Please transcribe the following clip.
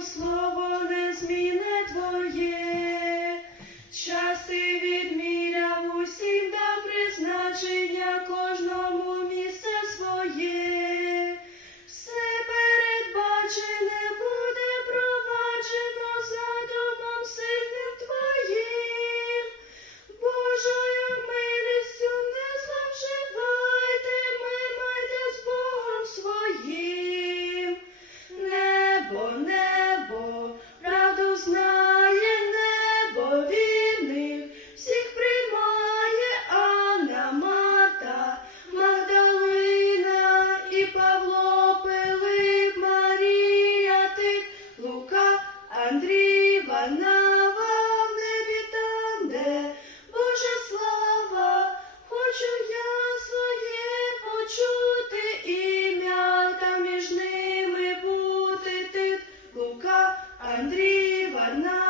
slow. Андрій Варна.